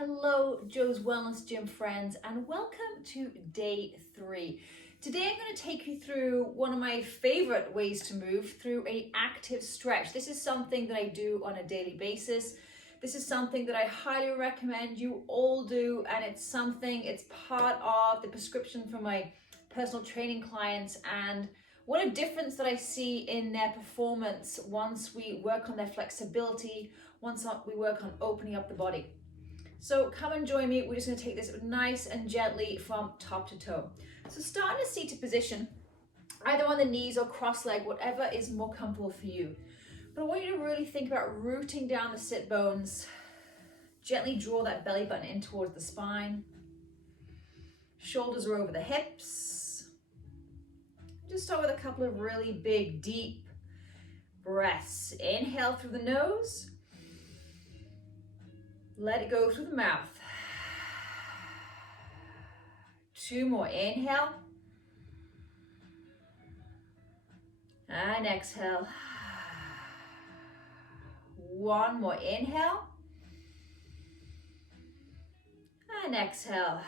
Hello, Joe's Wellness Gym friends, and welcome to day 3. Today I'm going to take you through one of my favorite ways to move, through an active stretch. This is something that I do on a daily basis. This is something that I highly recommend you all do, and it's part of the prescription for my personal training clients, and what a difference that I see in their performance once we work on their flexibility, once we work on opening up the body. So come and join me. We're just going to take this nice and gently from top to toe. So start in a seated position, either on the knees or cross-legged, whatever is more comfortable for you. But I want you to really think about rooting down the sit bones. Gently draw that belly button in towards the spine. Shoulders are over the hips. Just start with a couple of really big, deep breaths. Inhale through the nose. Let it go through the mouth. 2 more. Inhale. And exhale. 1 more. Inhale. And exhale.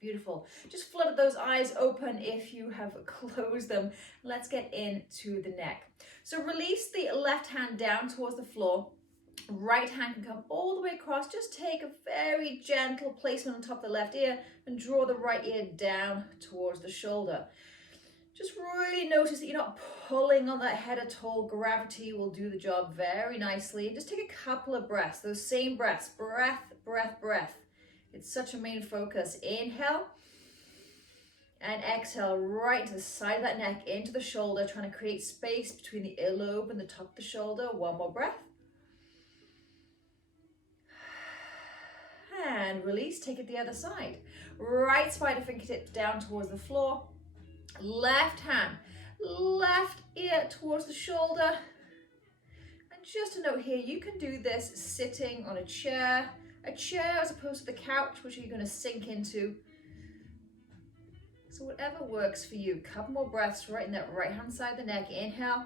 Beautiful. Just flutter those eyes open if you have closed them. Let's get into the neck. So release the left hand down towards the floor. Right hand can come all the way across. Just take a very gentle placement on top of the left ear and draw the right ear down towards the shoulder. Just really notice that you're not pulling on that head at all. Gravity will do the job very nicely. And just take a couple of breaths, those same breaths. Breath, breath, breath. It's such a main focus. Inhale and exhale right to the side of that neck, into the shoulder, trying to create space between the earlobe and the top of the shoulder. 1 more breath. And release, take it the other side. Right spider fingertips down towards the floor. Left hand, left ear towards the shoulder. And just a note here, you can do this sitting on a chair as opposed to the couch, which you're going to sink into. So whatever works for you. Couple more breaths right in that right hand side of the neck. Inhale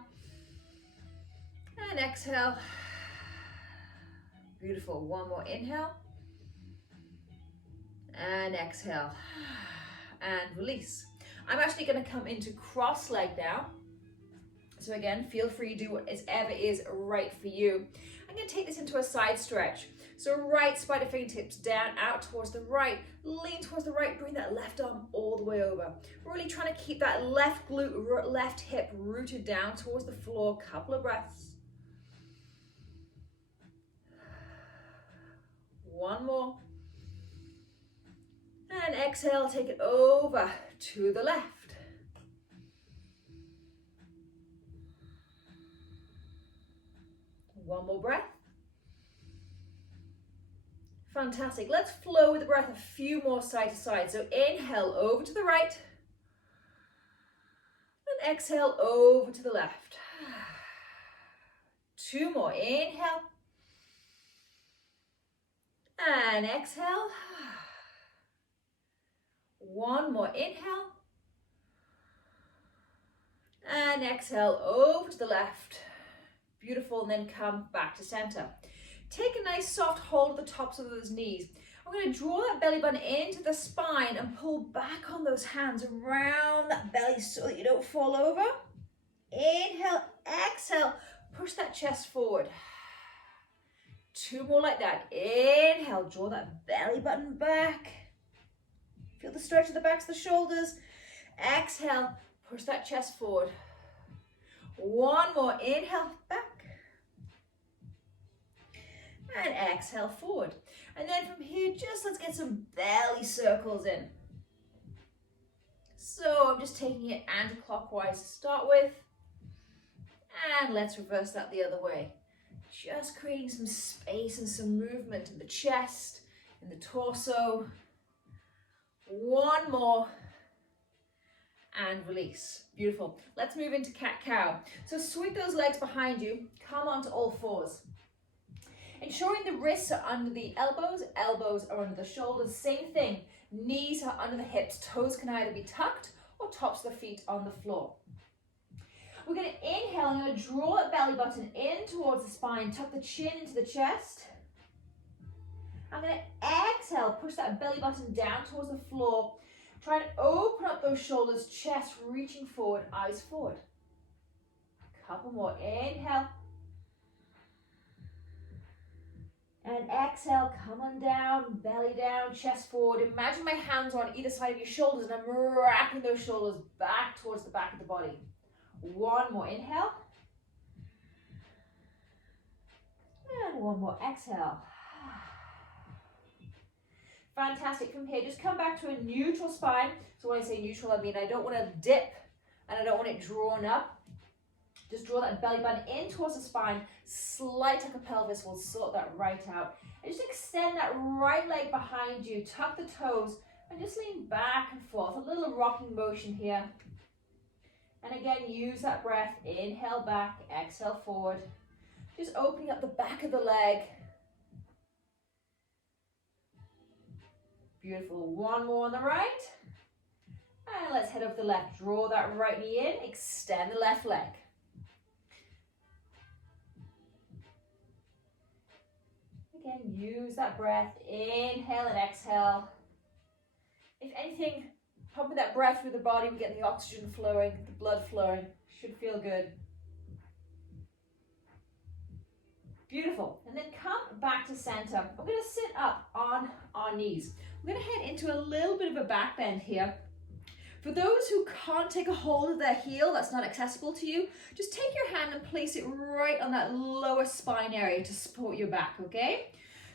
and exhale. Beautiful. 1 more. Inhale. And exhale and release. I'm actually going to come into cross leg now. So again, feel free to do whatever is right for you. I'm going to take this into a side stretch. So right spider fingertips down, out towards the right, lean towards the right, bring that left arm all the way over. We're really trying to keep that left glute, left hip rooted down towards the floor. Couple of breaths. 1 more. And exhale, take it over to the left. One more breath. Fantastic. Let's flow with the breath a few more side to side. So inhale over to the right. And exhale over to the left. 2 more. Inhale. And exhale. 1 more. Inhale. And exhale over to the left. Beautiful. And then come back to center. Take a nice soft hold of the tops of those knees. I'm going to draw that belly button into the spine and pull back on those hands around that belly so that you don't fall over. Inhale, exhale. Push that chest forward. 2 more like that. Inhale, draw that belly button back. Feel the stretch of the backs of the shoulders. Exhale, push that chest forward. 1 more. Inhale, back. And exhale, forward. And then from here, just let's get some belly circles in. So I'm just taking it anti-clockwise to start with. And let's reverse that the other way. Just creating some space and some movement in the chest, in the torso. 1 more. And release. Beautiful. Let's move into cat-cow. So sweep those legs behind you. Come onto all fours. Ensuring the wrists are under the elbows, elbows are under the shoulders. Same thing. Knees are under the hips. Toes can either be tucked or tops of the feet on the floor. We're going to inhale. I'm going to draw that belly button in towards the spine. Tuck the chin into the chest. I'm going to exhale, push that belly button down towards the floor. Try and open up those shoulders, chest reaching forward, eyes forward. A couple more. Inhale. And exhale, come on down, belly down, chest forward. Imagine my hands are on either side of your shoulders and I'm wrapping those shoulders back towards the back of the body. One more. Inhale. And one more. Exhale. Fantastic. From here, just come back to a neutral spine. So when I say neutral, I mean I don't want to dip and I don't want it drawn up. Just draw that belly button in towards the spine. Slight tuck of pelvis will sort that right out. And just extend that right leg behind you. Tuck the toes and just lean back and forth. A little rocking motion here. And again, use that breath. Inhale back, exhale forward. Just opening up the back of the leg. Beautiful. One more on the right. And let's head over the left. Draw that right knee in. Extend the left leg. Again, use that breath. Inhale and exhale. If anything, pumping that breath through the body, we get the oxygen flowing, the blood flowing. Should feel good. Beautiful. And then come back to center. We're going to sit up on our knees. We're going to head into a little bit of a back bend here. For those who can't take a hold of their heel, that's not accessible to you, just take your hand and place it right on that lower spine area to support your back, okay?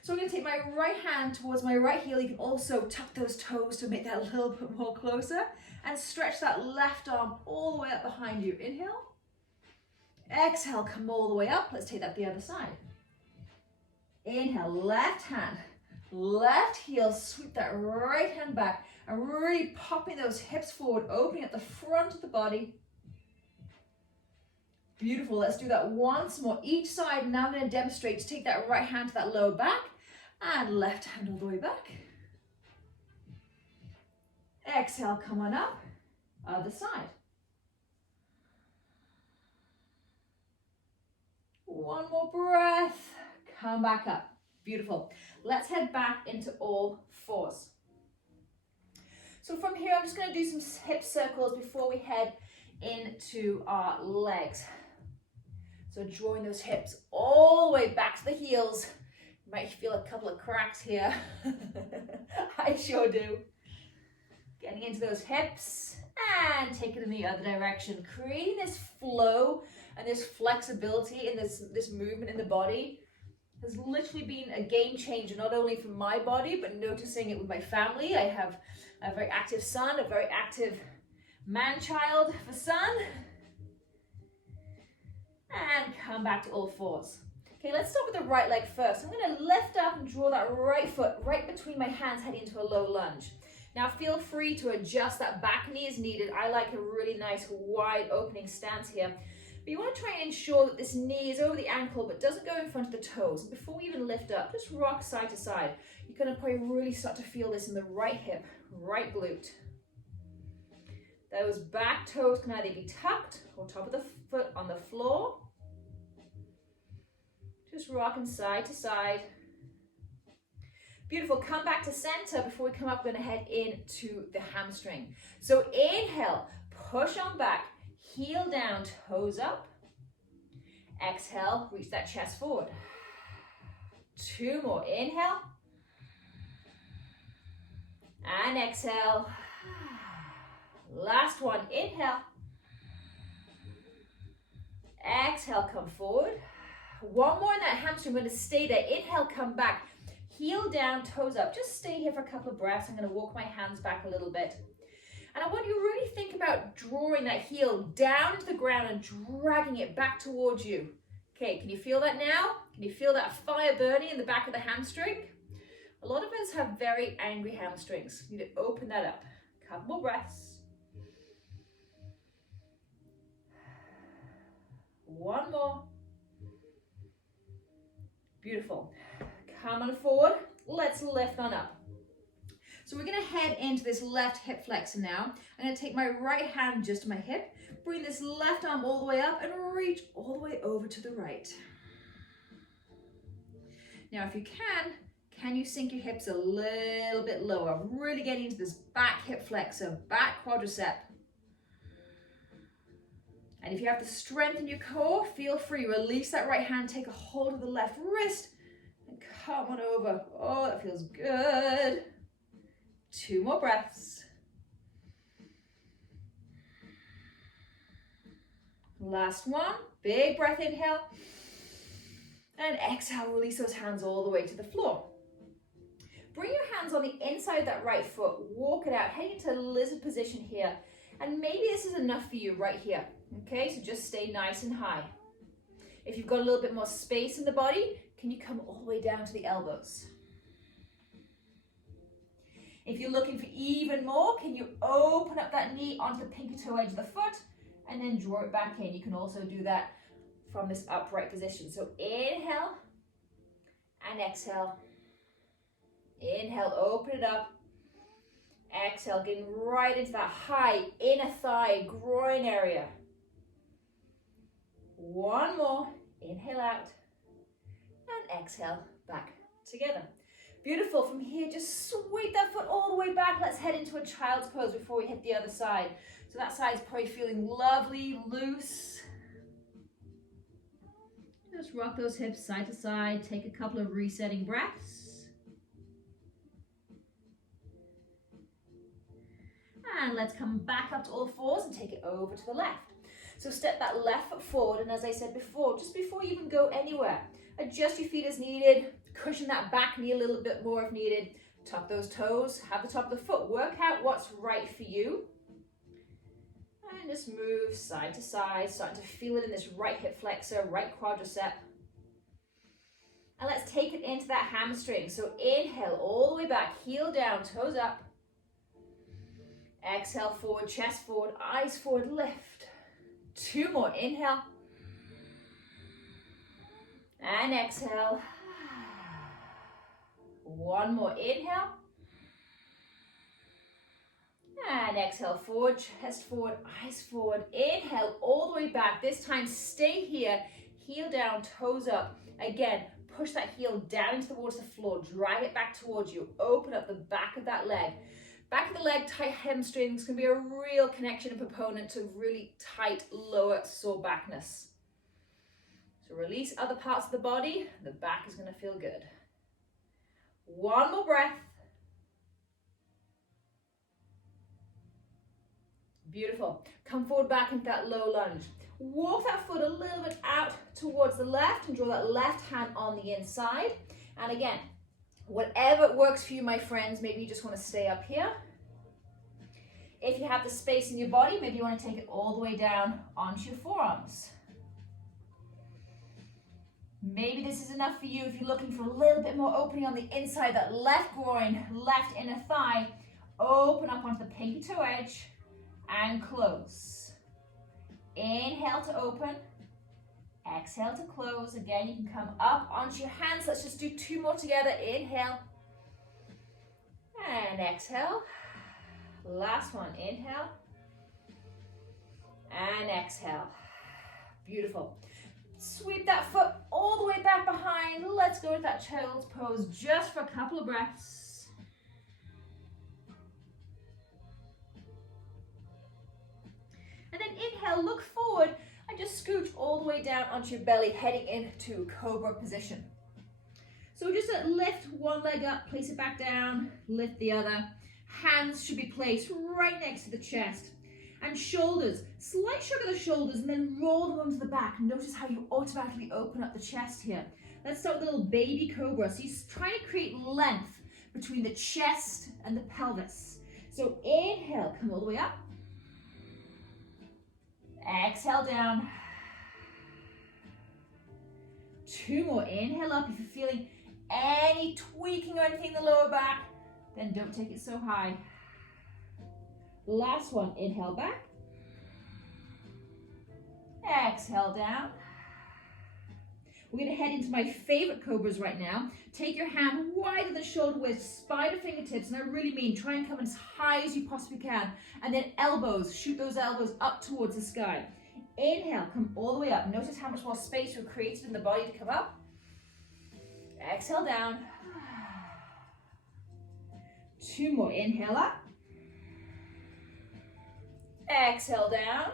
So I'm going to take my right hand towards my right heel. You can also tuck those toes to make that a little bit more closer and stretch that left arm all the way up behind you. Inhale. Exhale, come all the way up. Let's take that the other side. Inhale, left hand, left heel, sweep that right hand back and really popping those hips forward, opening at the front of the body. Beautiful. Let's do that once more. Each side. Now I'm going to demonstrate to take that right hand to that lower back and left hand all the way back. Exhale, come on up. Other side. One more breath. Come back up. Beautiful. Let's head back into all fours. So from here, I'm just going to do some hip circles before we head into our legs. So drawing those hips all the way back to the heels. You might feel a couple of cracks here. I sure do. Getting into those hips and take it in the other direction. Creating this flow and this flexibility in this movement in the body has literally been a game changer, not only for my body, but noticing it with my family. I have a very active son, a very active man-child for son. And come back to all fours. Okay, let's start with the right leg first. I'm going to lift up and draw that right foot right between my hands, heading into a low lunge. Now feel free to adjust that back knee as needed. I like a really nice wide opening stance here. But you want to try and ensure that this knee is over the ankle but doesn't go in front of the toes. And before we even lift up, just rock side to side. You're going to probably really start to feel this in the right hip, right glute. Those back toes can either be tucked or top of the foot on the floor. Just rocking side to side. Beautiful. Come back to center. Before we come up, we're going to head into the hamstring. So inhale, push on back, heel down, toes up. Exhale, reach that chest forward. Two more. Inhale. And exhale. Last one. Inhale. Exhale, come forward. One more in that hamstring. We're going to stay there. Inhale, come back. Heel down, toes up. Just stay here for a couple of breaths. I'm going to walk my hands back a little bit. And I want you to really think about drawing that heel down to the ground and dragging it back towards you. Okay, can you feel that now? Can you feel that fire burning in the back of the hamstring? A lot of us have very angry hamstrings. You need to open that up. A couple more breaths. One more. Beautiful. Come on forward. Let's lift on up. So we're going to head into this left hip flexor now. I'm going to take my right hand just to my hip, bring this left arm all the way up and reach all the way over to the right. Now if you can, Can you sink your hips a little bit lower? Really getting into this back hip flexor, back quadricep. And if you have the strength in your core, feel free. Release that right hand, take a hold of the left wrist, and come on over. Oh, that feels good. 2 more breaths. Last one. Big breath, inhale. And exhale, release those hands all the way to the floor. Bring your hands on the inside of that right foot. Walk it out, head into lizard position here. And maybe this is enough for you right here. Okay, so just stay nice and high. If you've got a little bit more space in the body, can you come all the way down to the elbows? If you're looking for even more, can you open up that knee onto the pinky toe edge of the foot and then draw it back in? You can also do that from this upright position. So inhale and exhale. Inhale, open it up. Exhale, getting right into that high inner thigh, groin area. One more. Inhale out. And exhale, back together. Beautiful. From here, just sweep that foot all the way back. Let's head into a child's pose before we hit the other side. So that side's probably feeling lovely, loose. Just rock those hips side to side. Take a couple of resetting breaths. And let's come back up to all fours and take it over to the left. So step that left foot forward, and as I said before, just before you even go anywhere, adjust your feet as needed, cushion that back knee a little bit more if needed, tuck those toes, have the top of the foot, work out what's right for you. And just move side to side, starting to feel it in this right hip flexor, right quadricep. And let's take it into that hamstring. So inhale all the way back, heel down, toes up. Exhale, forward, chest forward, eyes forward, lift. 2 more, inhale. And exhale. 1 more, inhale. And exhale, forward, chest forward, eyes forward. Inhale, all the way back. This time, stay here, heel down, toes up. Again, push that heel down towards the floor, drag it back towards you. Open up the back of that leg. Back of the leg, tight hamstrings can be a real connection and proponent to really tight lower sore backness. So release other parts of the body. The back is going to feel good. 1 more breath. Beautiful. Come forward back into that low lunge. Walk that foot a little bit out towards the left and draw that left hand on the inside. And again, whatever works for you, my friends, maybe you just want to stay up here. If you have the space in your body, maybe you want to take it all the way down onto your forearms. Maybe this is enough for you if you're looking for a little bit more opening on the inside, that left groin, left inner thigh. Open up onto the pinky toe edge and close. Inhale to open. Exhale to close. Again, you can come up onto your hands. Let's just do 2 more together. Inhale. And exhale. Last one. Inhale. And exhale. Beautiful. Sweep that foot all the way back behind. Let's go with that child's pose just for a couple of breaths. And then inhale, look forward. And just scooch all the way down onto your belly, heading into cobra position. So just lift one leg up, place it back down, lift the other. Hands should be placed right next to the chest. And shoulders, slight shrug of the shoulders and then roll them onto the back. Notice how you automatically open up the chest here. Let's start with a little baby cobra. So you're trying to create length between the chest and the pelvis. So inhale, come all the way up. Exhale down. 2 more. Inhale up. If you're feeling any tweaking or anything in the lower back, then don't take it so high. Last one. Inhale back. Exhale down. We're going to head into my favorite cobras right now. Take your hand wider than shoulder width, spider fingertips, and I really mean try and come as high as you possibly can. And then elbows, shoot those elbows up towards the sky. Inhale, come all the way up. Notice how much more space we've created in the body to come up. Exhale down. 2 more. Inhale up. Exhale down.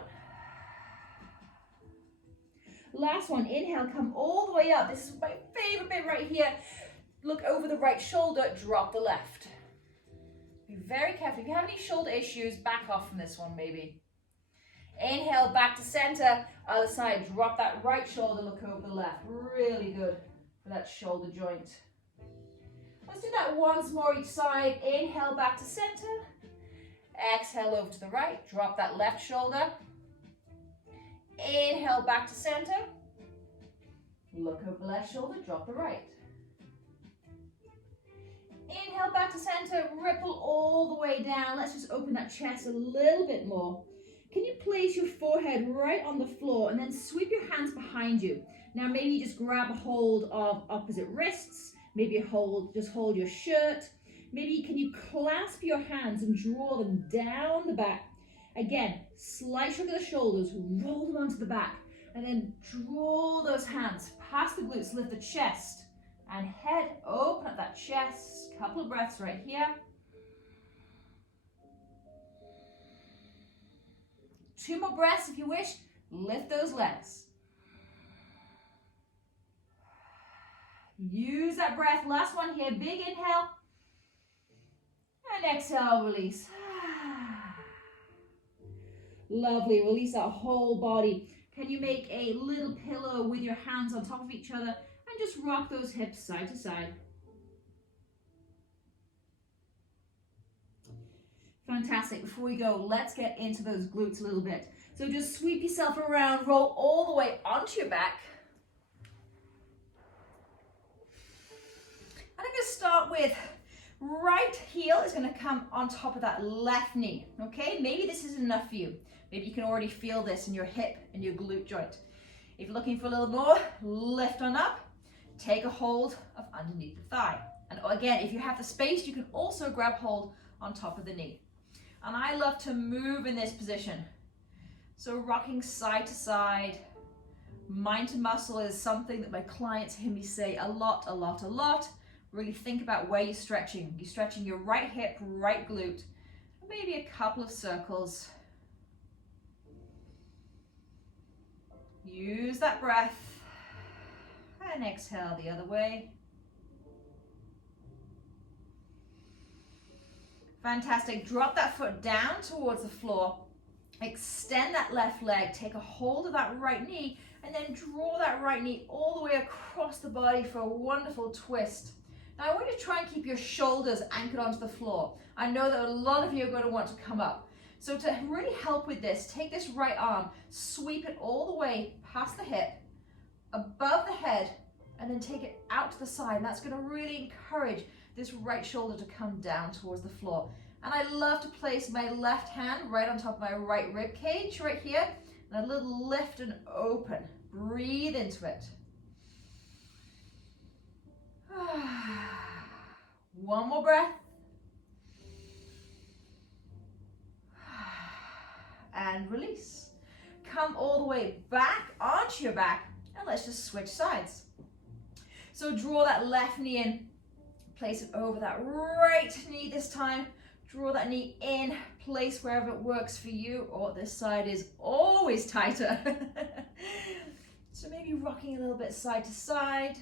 Last one. Inhale, come all the way up. This is my favorite bit right here. Look over the right shoulder, drop the left. Be very careful. If you have any shoulder issues, back off from this one maybe. Inhale, back to center. Other side, drop that right shoulder, look over the left. Really good for that shoulder joint. Let's do that once more each side. Inhale, back to center. Exhale over to the right, drop that left shoulder. Inhale, back to center. Look over the left shoulder, drop the right. Inhale, back to center, ripple all the way down. Let's just open that chest a little bit more. Can you place your forehead right on the floor and then sweep your hands behind you? Now maybe you just grab a hold of opposite wrists. Maybe you just hold your shirt. Maybe can you clasp your hands and draw them down the back? Again, slight shrug of the shoulders, roll them onto the back, and then draw those hands past the glutes, lift the chest and head, open up that chest. Couple of breaths right here. 2 more breaths if you wish. Lift those legs. Use that breath. Last one here. Big inhale. And exhale, release. Lovely. Release that whole body. Can you make a little pillow with your hands on top of each other and just rock those hips side to side? Fantastic. Before we go, let's get into those glutes a little bit. So just sweep yourself around, roll all the way onto your back. And I'm going to start with right heel is going to come on top of that left knee. Okay, maybe this isn't enough for you. Maybe you can already feel this in your hip and your glute joint. If you're looking for a little more, lift on up. Take a hold of underneath the thigh. And again, if you have the space, you can also grab hold on top of the knee. And I love to move in this position. So rocking side to side. Mind to muscle is something that my clients hear me say a lot. Really think about where you're stretching. You're stretching your right hip, right glute, maybe a couple of circles. Use that breath and exhale the other way. Fantastic. Drop that foot down towards the floor. Extend that left leg. Take a hold of that right knee and then draw that right knee all the way across the body for a wonderful twist. Now I want you to try and keep your shoulders anchored onto the floor. I know that a lot of you are going to want to come up. So to really help with this, take this right arm, sweep it all the way past the hip, above the head, and then take it out to the side. And that's going to really encourage this right shoulder to come down towards the floor. And I love to place my left hand right on top of my right rib cage right here, and a little lift and open. Breathe into it. One more breath. And release. Come all the way back onto your back, and let's just switch sides. So draw that left knee in, place it over that right knee this time. Draw that knee in, place wherever it works for you. Oh, this side is always tighter. So maybe rocking a little bit side to side.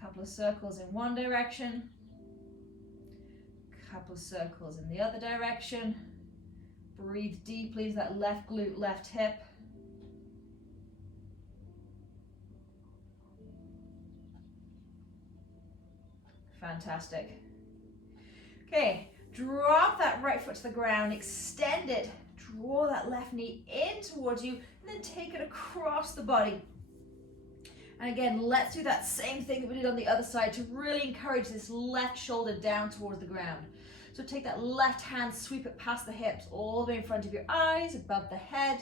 Couple of circles in one direction. Couple of circles in the other direction. Breathe deeply into that left glute, left hip. Fantastic. Okay, drop that right foot to the ground, extend it, draw that left knee in towards you, and then take it across the body. And again, let's do that same thing that we did on the other side to really encourage this left shoulder down towards the ground. So take that left hand, sweep it past the hips, all the way in front of your eyes, above the head,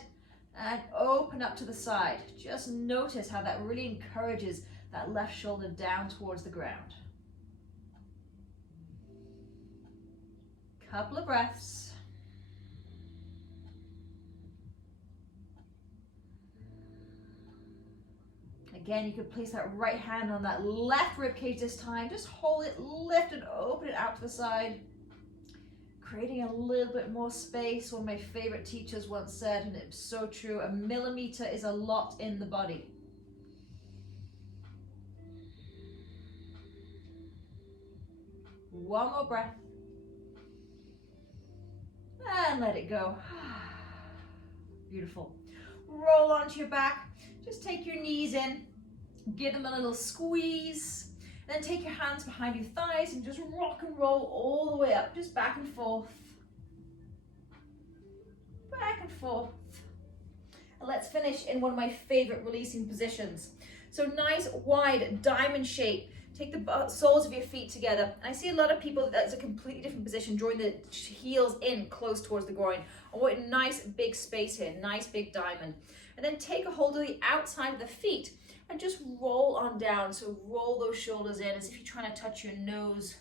and open up to the side. Just notice how that really encourages that left shoulder down towards the ground. Couple of breaths. Again, you could place that right hand on that left rib cage this time. Just hold it, lift it, open it out to the side. Creating a little bit more space. One of my favorite teachers once said, and it's so true, a millimeter is a lot in the body. One more breath. And let it go. Beautiful. Roll onto your back. Just take your knees in. Give them a little squeeze. Then take your hands behind your thighs and just rock and roll all the way up. Just back and forth. Back and forth. And let's finish in one of my favorite releasing positions. So nice wide diamond shape. Take the soles of your feet together. I see a lot of people, that's a completely different position, drawing the heels in close towards the groin. I want a nice big space here, nice big diamond. And then take a hold of the outside of the feet and just roll on down. So roll those shoulders in as if you're trying to touch your nose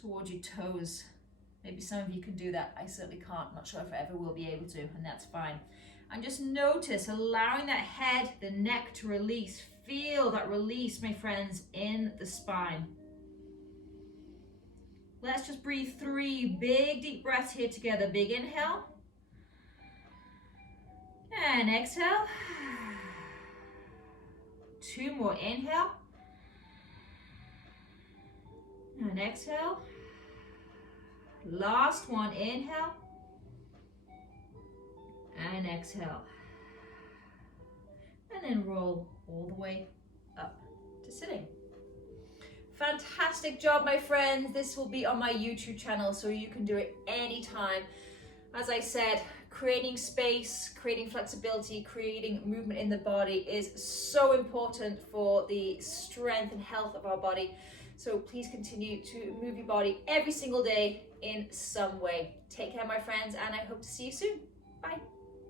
towards your toes. Maybe some of you can do that. I certainly can't. I'm not sure if I ever will be able to, and that's fine. And just notice, allowing that head, the neck to release. Feel that release, my friends, in the spine. Let's just breathe 3 big deep breaths here together. Big inhale. And exhale. 2 more, inhale. And exhale. Last one, inhale. And exhale. And then roll all the way up to sitting. Fantastic job, my friends. This will be on my YouTube channel, so you can do it anytime. As I said, creating space, creating flexibility, creating movement in the body is so important for the strength and health of our body. So please continue to move your body every single day in some way. Take care, my friends, and I hope to see you soon. Bye.